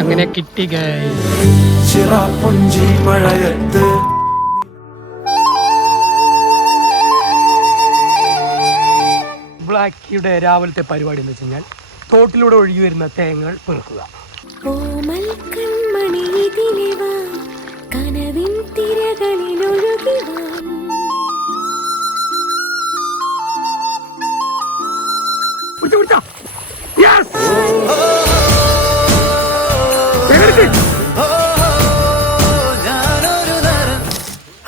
അങ്ങനെ കിട്ടി ചിറാപ്പുഞ്ചി മഴയത്ത്. ബ്ലാക്കിയുടെ രാവിലത്തെ പരിപാടി എന്ന് വെച്ച് കഴിഞ്ഞാൽ തോട്ടിലൂടെ ഒഴുകി വരുന്ന തേങ്ങകൾ പെറുക്കുക.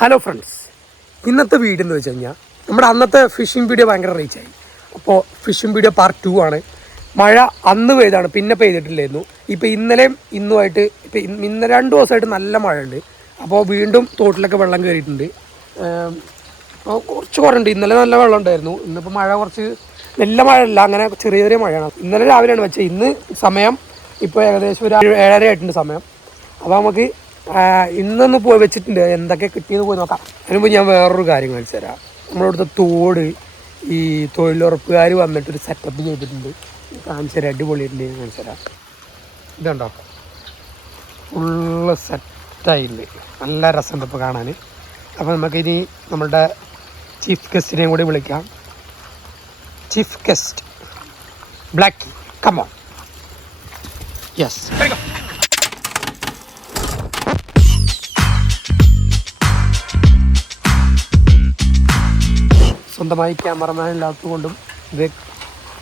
ഹലോ ഫ്രണ്ട്സ് ഇന്നത്തെ വീഡിയോ എന്ന് വെച്ച് കഴിഞ്ഞാൽ നമ്മുടെ അന്നത്തെ ഫിഷിംഗ് വീഡിയോ ഭയങ്കര റീച്ച് ആയി. അപ്പോൾ ഫിഷിംഗ് വീഡിയോ പാർട്ട് ടു ആണ്. മഴ അന്ന് പെയ്താണ് പിന്നെ പെയ്തിട്ടില്ലായിരുന്നു. ഇപ്പോൾ ഇന്നലെയും ഇന്നുമായിട്ട് ഇപ്പോൾ ഇന്ന് രണ്ട് ദിവസമായിട്ട് നല്ല മഴ ഉണ്ട് അപ്പോൾ വീണ്ടും തോട്ടിലൊക്കെ വെള്ളം കയറിയിട്ടുണ്ട്. അപ്പോൾ കുറച്ച് കുറവുണ്ട്. ഇന്നലെ നല്ല വെള്ളം ഉണ്ടായിരുന്നു. ഇന്നിപ്പോൾ മഴ കുറച്ച് നല്ല മഴ അല്ല അങ്ങനെ ചെറിയ ചെറിയ മഴയാണ്. ഇന്നലെ രാവിലെയാണ് വെച്ചത്. ഇന്ന് സമയം ഇപ്പോൾ ഏകദേശം ഒരു ഏഴര ആയിട്ടുണ്ട് സമയം. അപ്പോൾ നമുക്ക് ഇന്നൊന്ന് പോയി വെച്ചിട്ടുണ്ട്. എന്തൊക്കെ കിട്ടിയെന്ന് പോയി നോക്കാം. അതിന് മുമ്പ് ഞാൻ വേറൊരു കാര്യം കാണിച്ചു തരാം. നമ്മളിവിടുത്തെ തോട് ഈ തൊഴിലുറപ്പുകാർ വന്നിട്ടൊരു സെറ്റപ്പ് ചെയ്തിട്ടുണ്ട്. കാണിച്ചു തരാം. അടിപൊളിയിട്ടുണ്ട് ഞാൻ കാണിച്ചു തരാം. ഇതുണ്ടോ ഫുള്ള് സെറ്റായിട്ടുണ്ട് നല്ല രസമുണ്ട് ഇപ്പോൾ കാണാൻ. അപ്പോൾ നമുക്കിനി നമ്മളുടെ ചീഫ് ഗസ്റ്റിനെയും കൂടി വിളിക്കാം. Chief guest Blackie come on yes സ്വന്തമായി ക്യാമറമാൻ ഇല്ലാത്തത് കൊണ്ടും ഇത്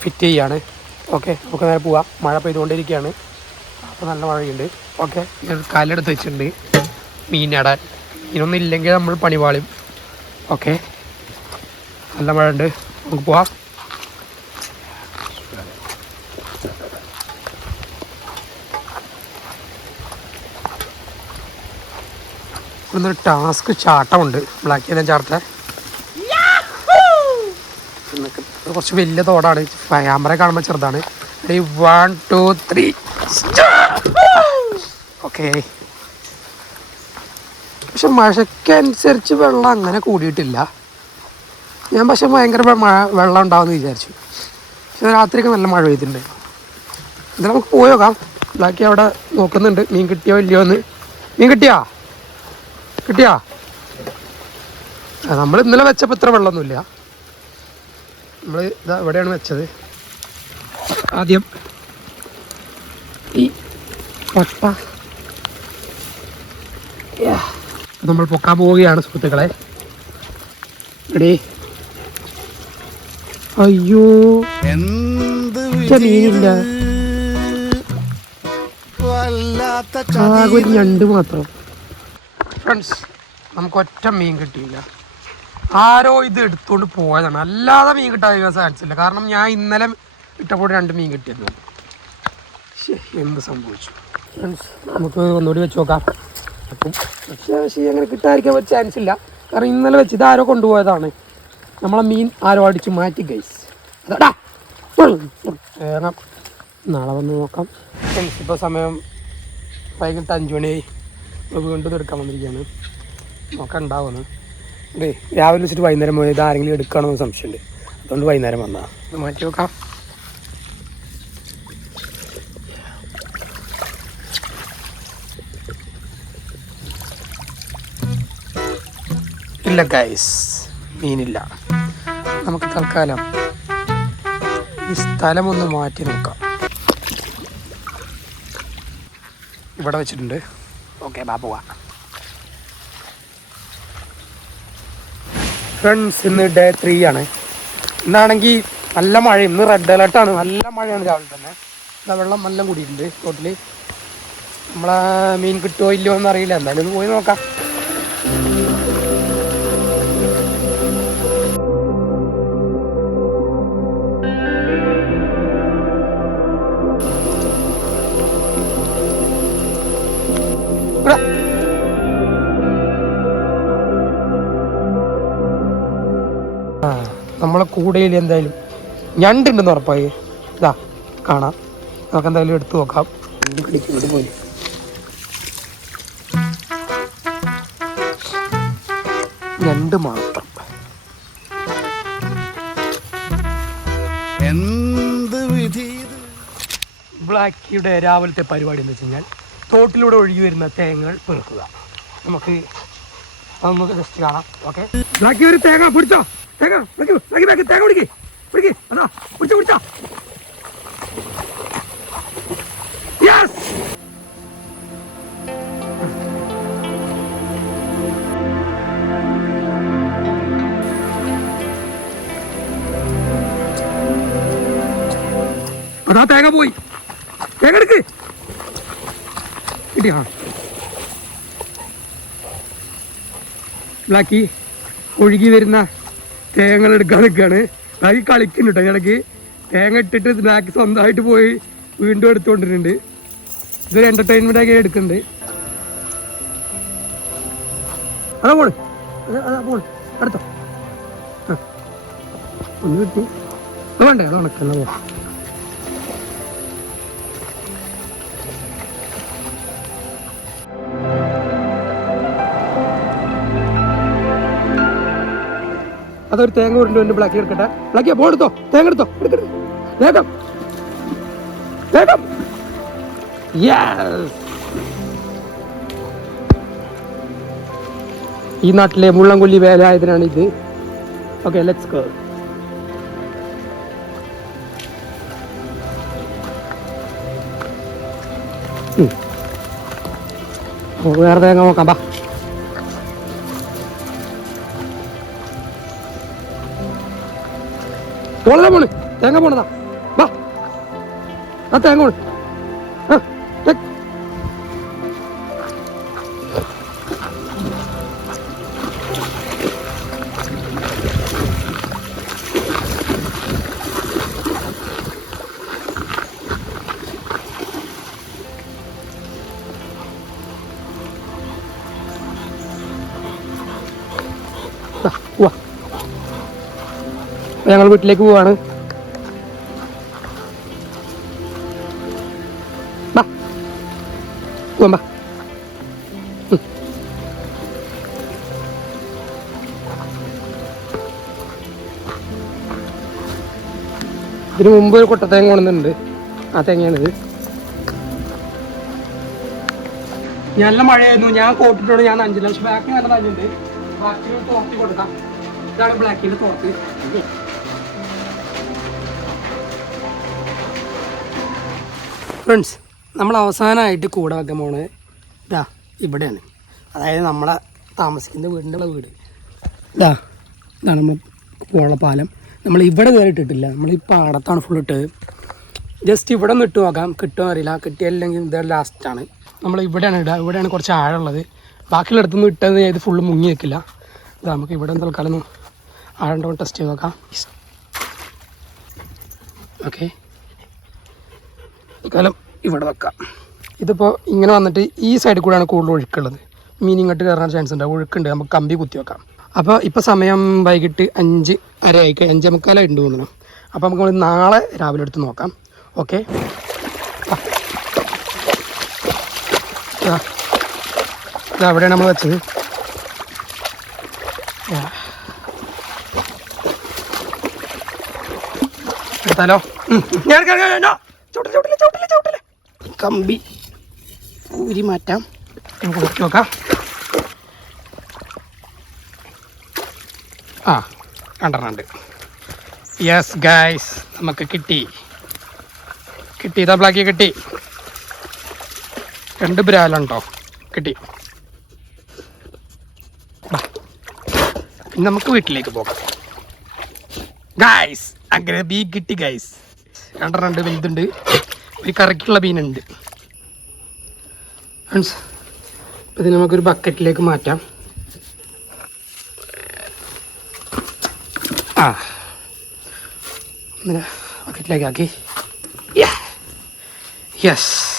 ഫിറ്റ് ചെയ്യാണ്. ഓക്കെ നമുക്ക് നേരെ പോവാം. മഴ പെയ്തുകൊണ്ടിരിക്കുകയാണ്. അപ്പോൾ നല്ല മഴയുണ്ട്. ഓക്കെ ഞാൻ കാലെടുത്ത് വെച്ചിട്ടുണ്ട്. മീനിടാൻ മീനൊന്നും ഇല്ലെങ്കിൽ നമ്മൾ പണിപാളും ഓക്കെ നല്ല മഴ ഉണ്ട് നമുക്ക് പോവാം. ഇവിടുന്ന് ടാസ്ക് ചാട്ടമുണ്ട്. ബ്ലാക്ക് ചെയ്ത ചാട്ട എന്നൊക്കെ ഇത് കുറച്ച് വലിയ തോടാണ്. ക്യാമറ കാണുമ്പോൾ ചെറുതാണ്. വൺ ടു ത്രീ ഓക്കെ പക്ഷെ മഴയ്ക്കനുസരിച്ച് വെള്ളം അങ്ങനെ കൂടിയിട്ടില്ല. ഞാൻ പക്ഷെ ഭയങ്കര മഴ വെള്ളം ഉണ്ടാവുമെന്ന് വിചാരിച്ചു. പക്ഷെ രാത്രിയൊക്കെ നല്ല മഴ പെയ്തിട്ടുണ്ട്. ഇത് നമുക്ക് പോയി നോക്കാം. ബ്ലാക്കി അവിടെ നോക്കുന്നുണ്ട്. മീൻ കിട്ടിയോ ഇല്ലയോ എന്ന്. മീൻ കിട്ടിയാ? കിട്ടിയാ? നമ്മൾ ഇന്നലെ വെച്ചപ്പോൾ ഇത്ര വെള്ളമൊന്നുമില്ല. നമ്മൾ ഇതാ ഇവിടെയാണ് വെച്ചത്. ആദ്യം ഈ പട്ട. നമ്മൾ പൊക്കാൻ പോവുകയാണ് സുഹൃത്തുക്കളെ. എടി. അയ്യോ. എന്ത് മീനില്ല. വല്ലാത്ത ആകെ ഒരു ഞണ്ട് മാത്രം. ഫ്രണ്ട്സ് നമുക്ക് ഒറ്റ മീൻ കിട്ടിയില്ല. ആരോ ഇത് എടുത്തുകൊണ്ട് പോയതാണ്. അല്ലാതെ മീൻ കിട്ടാൻ ചാൻസ് ഇല്ല കാരണം ഞാൻ ഇന്നലെ ഇട്ടപ്പോൾ രണ്ട് മീൻ കിട്ടിയത്. എന്ത് സംഭവിച്ചു? നമുക്ക് ഒന്നുകൂടി വെച്ച് നോക്കാം. അപ്പം പക്ഷേ പക്ഷേ അങ്ങനെ കിട്ടാതിരിക്കാൻ ഒരു ചാൻസ് ഇല്ല. കാരണം ഇന്നലെ വെച്ച് ഇത് ആരോ കൊണ്ടുപോയതാണ്. നമ്മളെ മീൻ ആരോ അടിച്ച് മാറ്റി ഗൈസ് അതാ വേഗം നാളെ വന്ന് നോക്കാം. ഇപ്പോൾ സമയം വൈകിട്ട് അഞ്ച് മണിയായി. വീണ്ടും എടുക്കാൻ വന്നിരിക്കുകയാണ്. നോക്കാൻ ഉണ്ടാവുന്നു ഇതേ രാവിലെ വെച്ചിട്ട് വൈകുന്നേരം പോയി ഇത് ആരെങ്കിലും എടുക്കണമെന്ന് സംശയമുണ്ട്. അതുകൊണ്ട് വൈകുന്നേരം വന്നാ. ഇത് മാറ്റി നോക്കാം ഇല്ല ഗൈസ് മീനില്ല. നമുക്ക് തൽക്കാലം ഈ സ്ഥലം ഒന്ന് മാറ്റി നോക്കാം. ഇവിടെ വെച്ചിട്ടുണ്ട്. ഓക്കെ ബാ പോവാ. ഫ്രണ്ട്സ് ഇന്ന് ഡേ ത്രീ ആണ്. ഇന്നാണെങ്കിൽ നല്ല മഴ ഇന്ന് റെഡ് അലേർട്ടാണ് നല്ല മഴയാണ് രാവിലെ തന്നെ. ഇതാ വെള്ളം നല്ല കൂടിയിട്ടുണ്ട് തോട്ടിൽ നമ്മളെ മീൻ കിട്ടുമോ ഇല്ലയോ എന്ന് അറിയില്ല. എന്തായാലും പോയി നോക്കാം. ഇവിടെ. കൂടയിൽ എന്തായാലും ഞണ്ടുണ്ടെന്ന് ഉറപ്പായി. ഇതാ കാണാം. നമുക്ക് എന്തായാലും എടുത്തു നോക്കാം. പോയി ഞണ്ട് മാത്രം. എന്ത് വിധി? ബ്ലാക്കിയുടെ രാവിലത്തെ പരിപാടി എന്ന് വെച്ച് കഴിഞ്ഞാൽ തോട്ടിലൂടെ ഒഴുകി വരുന്ന തേങ്ങകൾ പെറുക്കുക. നമുക്ക് അതൊന്ന് ജസ്റ്റ് കാണാം. ഓക്കെ ബ്ലാക്കി ഒരു തേങ്ങ പിടിച്ചോ. തേങ്ങ ബ്ലാക്കി ബാക്കി ബാക്കി തേങ്ങ പിടിക്കേ. പിടിക്കേ. അതാ പിടിച്ചോ പിടിച്ചോ. യെസ് അതാ തേങ്ങ പോയി. തേങ്ങ എടുക്ക്. കിട്ടിയാ? ബ്ലാക്കി ഒഴുകി വരുന്ന തേങ്ങ എടുക്കാൻ നിൽക്കുകയാണ്. ബ്ലാക്കി കളിക്കുന്നുണ്ട് ഇടയ്ക്ക്. തേങ്ങ ഇട്ടിട്ട് ബ്ലാക്ക് സ്വന്തമായിട്ട് പോയി വീണ്ടും എടുത്തുകൊണ്ടിട്ടുണ്ട്. ഇതൊരു എന്റർടൈൻമെന്റ് ആക്കി എടുക്കുന്നുണ്ട്. അതാ പോണ് അതാ- അതാ അടുത്തോ. ഒന്ന് കിട്ടി. അത് വേണ്ടേ? അത് അതൊരു തേങ്ങ ഉരുണ്ട് വേണ്ടി ബ്ലാക്കി എടുക്കട്ടെ. ബ്ലാക്കിയാ പോ എടുത്തോ. തേങ്ങ എടുത്തോ. എടുക്കട്ടെ വേഗം. വേഗം. ഈ നാട്ടിലെ മുള്ളംകൊല്ലി വേലായതിനാണ് ഇത്. ഓക്കെ ലെറ്റ്സ് ഗോ വേറെ തേങ്ങ നോക്കാം ബാ. പോണതാ പോണ് തേങ്ങ പോണതാ. വാ. ആ തേങ്ങ പോണ് പോവാ ഞങ്ങൾ വീട്ടിലേക്ക് പോവാണ്. ഇതിനു മുമ്പ് ഒരു കൊട്ടത്തേങ്ങ കൊണ്ടുണ്ട് ആ തേങ്ങയാണിത്. നല്ല മഴയായിരുന്നു. ഞാൻ കോട്ടിട്ടോട് ഞാൻ അഞ്ചു ലക്ഷം ബാക്കി നല്ല തല്ലുണ്ട് ബാക്കി തോർത്തി കൊടുക്കാം. ഇതാണ് ബ്ലാക്കിൽ തോർത്ത്. ഫ്രണ്ട്സ് നമ്മൾ അവസാനമായിട്ട് കൂടെ വെക്കാൻ പോണത് ഇതാ ഇവിടെയാണ്. അതായത് നമ്മളെ താമസിക്കുന്ന വീടിന്റെ വീട്. ഇതാ ഇതാണ് നമ്മൾ പോള പാലം. നമ്മൾ ഇവിടെ കയറിയിട്ടിട്ടില്ല നമ്മൾ ഈ പാടത്താണ് ഫുൾ ഇട്ടത് ജസ്റ്റ് ഇവിടെ നിന്ന് ഇട്ട് നോക്കാം. കിട്ടുമോ അറിയില്ല. കിട്ടിയല്ലെങ്കിൽ ഇത് ലാസ്റ്റാണ് നമ്മൾ ഇവിടെയാണ് ഇടുക ഇവിടെയാണ് കുറച്ച് ആഴമുള്ളത്. ബാക്കിയുള്ള അടുത്തൊന്നും ഇട്ടത് ഇത് ഫുള്ള് മുങ്ങി വെക്കില്ല ഇത് നമുക്ക് ഇവിടെ തൽക്കാലം ആഴം ടെസ്റ്റ് ചെയ്ത് നോക്കാം. ഓക്കെ തൽക്കാലം ഇവിടെ വെക്കാം. ഇതിപ്പോൾ ഇങ്ങനെ വന്നിട്ട് ഈ സൈഡിൽ കൂടെയാണ് കൂടുതൽ ഒഴുക്കുള്ളത്. മീൻ ഇങ്ങോട്ട് കയറാൻ ചാൻസ് ഉണ്ട്. ഒഴുക്കുണ്ട്. നമുക്ക് കമ്പി കുത്തി വെക്കാം. അപ്പോൾ ഇപ്പോൾ സമയം വൈകിട്ട് അഞ്ച് അര ആയി അഞ്ചേ മുക്കാലായിട്ട് തോന്നുന്നു. അപ്പോൾ നമുക്ക് നമ്മൾ നാളെ രാവിലെ എടുത്ത് നോക്കാം. ഓക്കെ അവിടെയാണ് നമ്മൾ വെച്ചത്. ഹലോ. ഞാൻ. കമ്പി. ഊരി മാറ്റാം. നമുക്ക് നോക്കാം. ആ കണ്ടറുണ്ട് യെസ് ഗായ്സ് നമുക്ക് കിട്ടി. കിട്ടി തബ്ലാക്കി കിട്ടി. രണ്ട് ബ്രാലുണ്ടോ? കിട്ടി. നമുക്ക് വീട്ടിലേക്ക് പോകാം. ഗായ്സ് അങ്ങനെ ബീ കിട്ടി ഗൈസ് രണ്ടെണ്ണം ഉണ്ട് വലുതുണ്ട്. ഒരു കറിക്കുള്ള മീനുണ്ട്. ഫ്രണ്ട്സ് ഇത് നമുക്കൊരു ബക്കറ്റിലേക്ക് മാറ്റാം. ആ. അങ്ങനെ ബക്കറ്റിലേക്ക് ആക്കി. യെസ്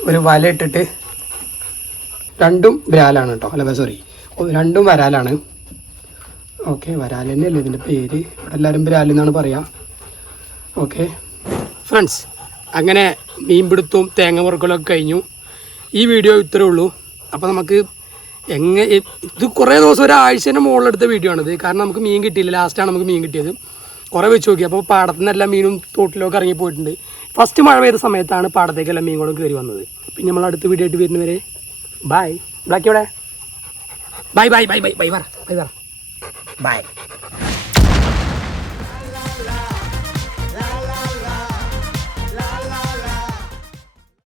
ഒരു വല ഇട്ടിട്ട് രണ്ടും വരാലാണ് കേട്ടോ. അല്ല സോറി രണ്ടും വരാലാണ്. ഓക്കെ വരാൽ തന്നെയല്ലേ ഇതിന്റെ പേര്? ഇവിടെ എല്ലാവരും വരാൽ എന്നാണ് പറയുക ഓക്കെ ഫ്രണ്ട്സ് അങ്ങനെ മീൻപിടുത്തവും തേങ്ങ മുറുക്കലൊക്കെ കഴിഞ്ഞു. ഈ വീഡിയോ ഇത്രേ ഉള്ളൂ. അപ്പോൾ നമുക്ക് എങ്ങനെ ഇത് കുറേ ദിവസം ഒരാഴ്ചേന്റെ മുകളിലെടുത്ത വീഡിയോ ആണിത്. കാരണം നമുക്ക് മീൻ കിട്ടിയില്ല. ലാസ്റ്റാണ് നമുക്ക് മീൻ കിട്ടിയത്. കുറേ വെച്ച് നോക്കി. അപ്പോൾ പാടത്തു എല്ലാ മീനും തോട്ടിലൊക്കെ ഇറങ്ങി പോയിട്ടുണ്ട്. ഫസ്റ്റ് മഴ പെയ്ത സമയത്താണ് പാടത്തേക്കെല്ലാം മീനുകളും കയറി വന്നത്. പിന്നെ നമ്മൾ അടുത്ത വീഡിയോ ആയിട്ട് വരുന്നവരെ ബൈ ബ്ലാക്ക് ഇവിടെ. Bye bye bye bye bye പറ ബൈ പറ ബൈ